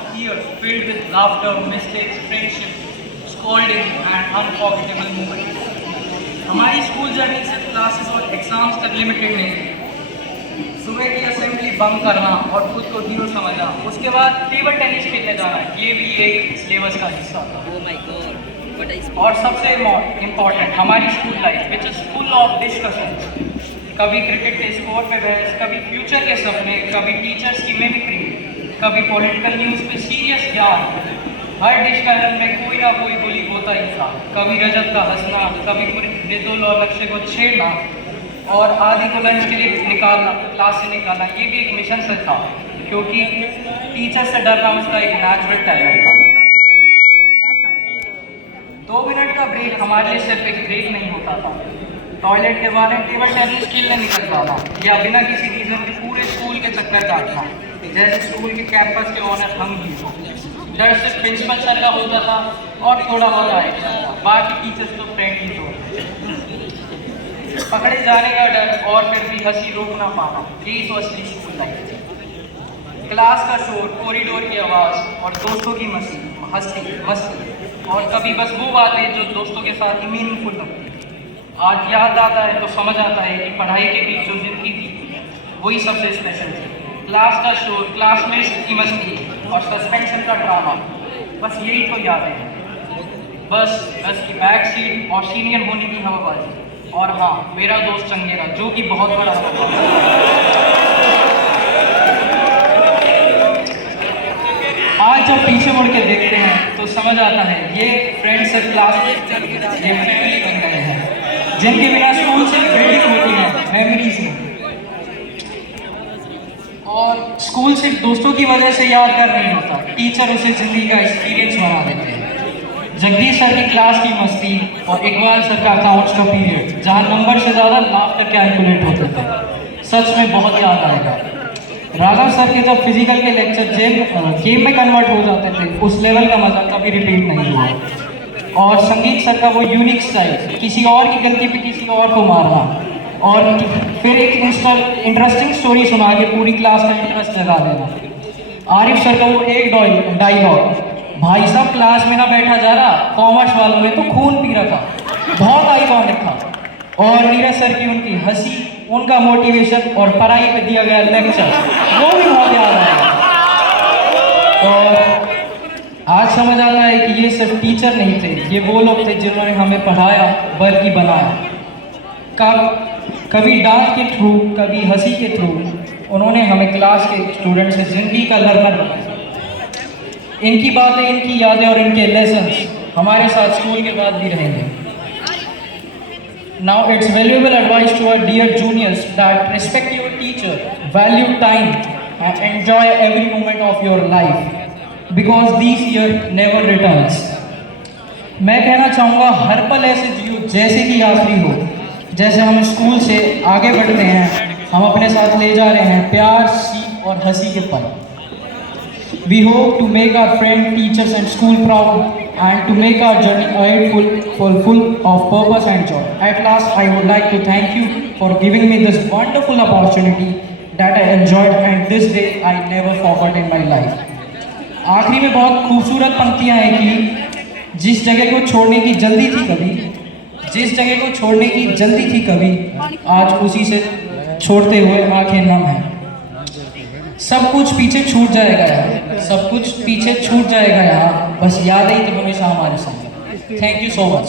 of years filled with laughter, mistakes, friendship, scolding and unforgettable moments. हमारी school journey सिर्फ classes और exams तक limited नहीं थी। सुबह की असेंबली बंक करना और खुद को हीरो समझना, उसके बाद टेबल टेनिस खेलने जाना, ये भी एक सिलेबस का हिस्सा था। और सबसे इम्पॉर्टेंट हमारी school life which is full of discussions. कभी क्रिकेट के स्कोर पे बहस, कभी फ्यूचर के सपने, कभी टीचर्स की मिमिक्री, कभी पॉलिटिकल न्यूज़ पे सीरियस ज्ञान। हर डिस्कशन में कोई ना कोई बोली होता ही था। कभी रजत का हंसना, कभी मृदुल और लक्ष्य को छेड़ना और आदि को लंच के लिए निकालना, क्लास से निकालना, ये भी एक मिशन से था क्योंकि टीचर से डरना उसका एक नेचुरल टैलेंट था। 2 मिनट का ब्रेक हमारे लिए सिर्फ एक ब्रेक नहीं होता था। टॉयलेट के बारे टेबल टेनिस खेलने निकल जाना या बिना किसी रीज़न के पूरे स्कूल के चक्कर काटना, जैसे स्कूल के कैंपस के ओनर हम ही हो। डर सिर्फ प्रिंसिपल सर का होता था और थोड़ा बहुत आएगा, बाकी टीचर्स तो फ्रेंड ही होते। पकड़े जाने का डर और फिर भी हंसी रोक ना पाना, यही तो असली स्कूल लाइफ थी। क्लास का शोर, कॉरिडोर की आवाज़ और दोस्तों की मस्ती और कभी बस वो बातें जो दोस्तों के साथ ही मीनिंगफुल लगती। आज याद आता है तो समझ आता है कि पढ़ाई के बीच जो जिंदगी थी वही सबसे स्पेशल थी। क्लास का शोर, क्लासमेट्स की मस्ती और सस्पेंशन का ड्रामा, बस यही तो यादें हैं। बस की बैक सीट और सीनियर होने की हवाबाजी, और हाँ मेरा दोस्त चंगेरा जो कि बहुत बड़ा हवाबाज। आज जब पीछे मुड़ के देखते हैं तो समझ आता है ये फ्रेंड्स सिर्फ क्लासमेट, ये फैमिली बन गए हैं जिनके बिना स्कूल से बिल्डिंग होती है मेमोरीज में। और स्कूल सिर्फ दोस्तों की वजह से यादगार नहीं होता, टीचर उसे जिंदगी का एक्सपीरियंस बना देते हैं। जगदीश सर की क्लास की मस्ती और इकबाल सर का अकाउंट्स का पीरियड जहाँ नंबर से ज़्यादा लाफ्टर कैलकुलेट होते थे, सच में बहुत याद आएगा। राघव सर के जब फिजिकल के लेक्चर गेम में कन्वर्ट हो जाते थे, उस लेवल का मजा कभी रिपीट नहीं हुआ। और संगीत सर का वो यूनिक स्टाइल, किसी और की गलती पे किसी और को मारना और फिर एक इंटरेस्टिंग स्टोरी सुना के पूरी क्लास का इंटरेस्ट लगा देना। आरिफ सर का वो एक डायलॉग, भाई साहब क्लास में ना बैठा जा रहा, कॉमर्स वालों ने तो खून पी रखा, बहुत आइकॉनिक था। और नीरज सर की उनकी हंसी, उनका मोटिवेशन और पढ़ाई पे दिया गया लेक्चर, वो भी बहुत याद आया। और आज समझ आता है कि ये सिर्फ टीचर नहीं थे, ये वो लोग थे जिन्होंने हमें पढ़ाया बल्कि बनाया। कभी डांस के थ्रू, कभी हंसी के थ्रू उन्होंने हमें क्लास के स्टूडेंट से जिंदगी का लर्नर बनाया। इनकी बातें, इनकी यादें और इनके लेसन्स हमारे साथ स्कूल के बाद भी रहेंगे। Now it's valuable advice to our dear juniors that respect your teacher, value time and enjoy every moment of your life because this year never returns. मैं कहना चाहूँगा हर पल ऐसे जियो जैसे कि आखिरी हो। जैसे हम स्कूल से आगे बढ़ते हैं, हम अपने साथ ले जा रहे हैं प्यार, सीख और हंसी के पल। We hope to make our friends, teachers and school proud and to make our journey ahead full of purpose and joy. At last, I would like to thank you for giving me this wonderful opportunity that I enjoyed and this day I never forgot in my life. आखिरी में बहुत खूबसूरत पंक्तियाँ हैं कि जिस जगह को छोड़ने की जल्दी थी कभी, आज उसी से छोड़ते हुए आंखें नम हैं। सब कुछ पीछे छूट जाएगा यहाँ, बस यादें ही तो हमेशा हमारे साथ। Thank you so much.